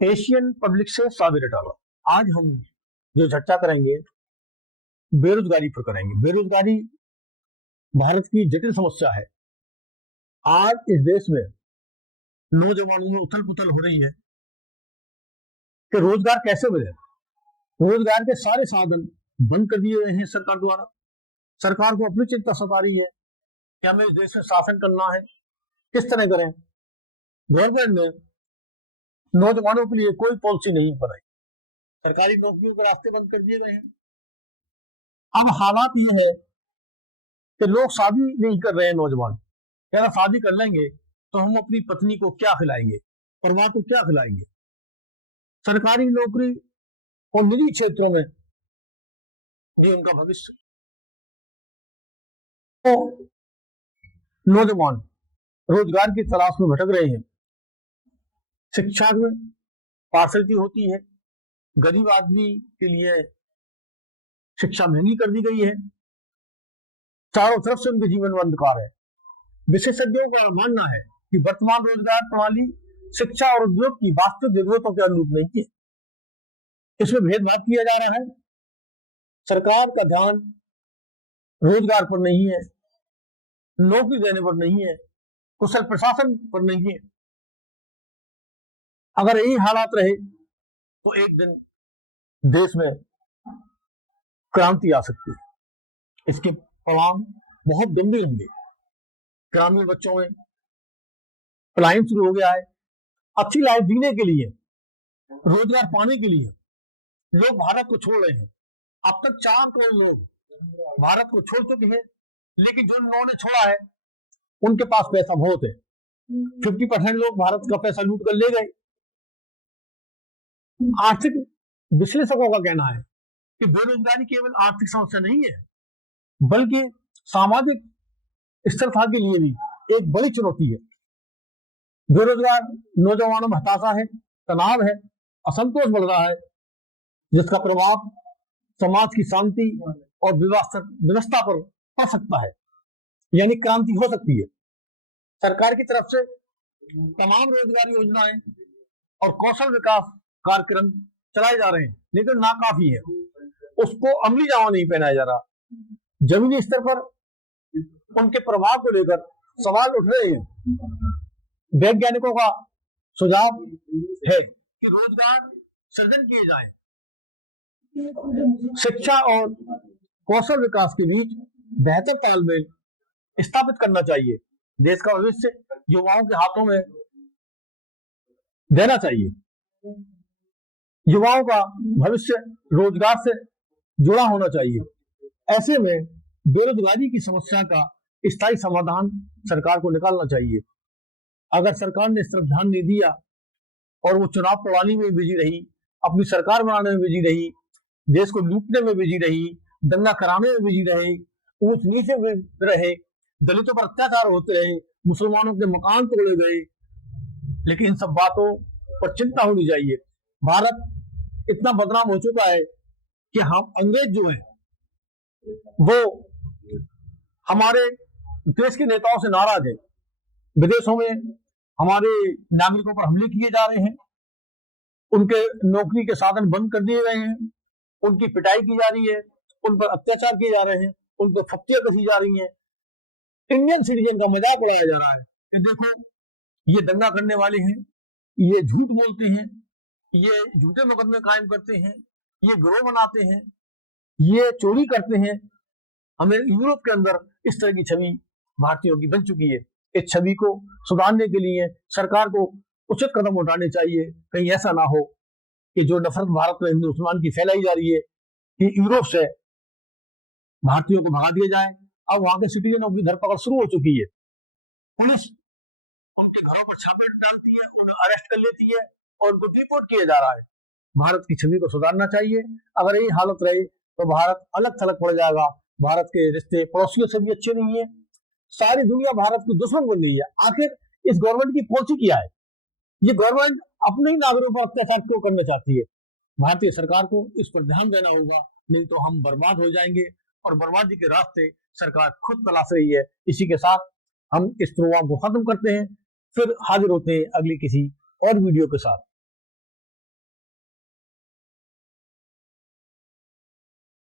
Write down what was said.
Asian public से साबिर अटावा। आज हम जो चर्चा करेंगे बेरोजगारी पर करेंगे। बेरोजगारी भारत की जटिल समस्या है। आज इस देश में नौजवानों में उथल पुथल हो रही है कि रोजगार कैसे मिले। रोजगार के सारे साधन बंद कर दिए गए हैं सरकार द्वारा। सरकार को अपनी चिंता सता रही है कि हमें इस देश में शासन करना है, किस तरह करें। गवर्नमेंट ने नौजवानों के लिए कोई पॉलिसी नहीं बनाई। सरकारी नौकरियों के रास्ते बंद कर दिए गए हैं। अब हालात ये है कि लोग शादी नहीं कर रहे हैं। नौजवान अगर शादी कर लेंगे तो हम अपनी पत्नी को क्या खिलाएंगे, परिवार को क्या खिलाएंगे। सरकारी नौकरी और निजी क्षेत्रों में भी उनका भविष्य। तो नौजवान रोजगार की तलाश में भटक रहे हैं। शिक्षा में पार्शलिटी होती है। गरीब आदमी के लिए शिक्षा महंगी कर दी गई है। चारों तरफ से उनके जीवन में अंधकार है। विशेषज्ञों का मानना है कि वर्तमान रोजगार प्रणाली शिक्षा और उद्योग की वास्तविक जरूरतों के अनुरूप नहीं है। इसमें भेदभाव किया जा रहा है। सरकार का ध्यान रोजगार पर नहीं है, नौकरी देने पर नहीं है, कुशल प्रशासन पर नहीं है। अगर यही हालात रहे तो एक दिन देश में क्रांति आ सकती है। इसके परिणाम बहुत गंभीर होंगे। ग्रामीण बच्चों में पलायन शुरू हो गया है। अच्छी लाइफ जीने के लिए, रोजगार पाने के लिए लोग भारत को छोड़ रहे हैं। अब तक 4 करोड़ लोग भारत को छोड़ चुके हैं, लेकिन जो उन्होंने छोड़ा है उनके पास पैसा बहुत है। 50% लोग भारत का पैसा लूट कर ले गए। आर्थिक विश्लेषकों का कहना है कि बेरोजगारी केवल आर्थिक समस्या नहीं है, बल्कि सामाजिक स्थिरता के लिए भी एक बड़ी चुनौती है। बेरोजगार नौजवानों में हताशा है, तनाव है, असंतोष बढ़ रहा है, जिसका प्रभाव समाज की शांति और व्यवस्था पर पड़ सकता है। यानी क्रांति हो सकती है। सरकार की तरफ से तमाम रोजगार योजनाएं और कौशल विकास कार्यक्रम चलाए जा रहे हैं, लेकिन नाकाफी है। उसको अमली जामा नहीं पहनाया जा रहा। जमीनी स्तर पर उनके प्रभाव को लेकर सवाल उठ रहे हैं। वैज्ञानिकों का सुझाव है कि रोजगार सृजन किए जाए। शिक्षा और कौशल विकास के बीच बेहतर तालमेल स्थापित करना चाहिए। देश का भविष्य युवाओं के हाथों में देना चाहिए। युवाओं का भविष्य रोजगार से जुड़ा होना चाहिए। ऐसे में बेरोजगारी की समस्या का स्थायी समाधान सरकार को निकालना चाहिए। अगर सरकार ने इस तरफ ध्यान नहीं दिया और वो चुनाव प्रणाली में बिजी रही, अपनी सरकार बनाने में बिजी रही, देश को लूटने में बिजी रही, दंगा कराने में बिजी रहे, ऊंच नीचे रहे, दलितों पर अत्याचार होते रहे, मुसलमानों के मकान तोड़े गए, लेकिन इन सब बातों पर चिंता होनी चाहिए। भारत इतना बदनाम हो चुका है कि हम अंग्रेज जो हैं वो हमारे देश के नेताओं से नाराज है। विदेशों में हमारे नागरिकों पर हमले किए जा रहे हैं, उनके नौकरी के साधन बंद कर दिए गए हैं, उनकी पिटाई की जा रही है, उन पर अत्याचार किए जा रहे हैं, उन पर फप्तियां कसी जा रही हैं। इंडियन सिटीजन का मजाक उड़ाया जा रहा है कि देखो ये दंगा करने वाले हैं, ये झूठ बोलते हैं, ये झूठे मुकदमे कायम करते हैं, ये गिरोह बनाते हैं, ये चोरी करते हैं। हमें यूरोप के अंदर इस तरह की छवि भारतीयों की बन चुकी है। इस छवि को सुधारने के लिए सरकार को उचित कदम उठाने चाहिए। कहीं ऐसा ना हो कि जो नफरत भारत में हिंदू मुसलमान की फैलाई जा रही है कि यूरोप से भारतीयों को भगा दिया जाए। अब वहां के सिटीजनों की धरपकड़ शुरू हो चुकी है। पुलिस उनके घरों पर छापे डालती है, उन्हें अरेस्ट कर लेती है और उनको डिपोर्ट किया जा रहा है। भारत की छवि को सुधारना चाहिए। अगर यही हालत रहे तो भारत अलग थलग पड़ जाएगा। भारत के रिश्ते पड़ोसियों से भी अच्छे नहीं है। सारी दुनिया भारत की दुश्मन बन गई है। आखिर इस गवर्नमेंट की पॉलिसी क्या है? ये गवर्नमेंट अपने ही नागरिकों पर अत्याचार क्यों करना चाहती है? भारतीय सरकार को इस पर ध्यान देना होगा, नहीं तो हम बर्बाद हो जाएंगे और बर्बादी के रास्ते सरकार खुद तलाश रही है। इसी के साथ हम इस प्रोग्राम को खत्म करते हैं, फिर हाजिर होते हैं अगली किसी और वीडियो के साथ।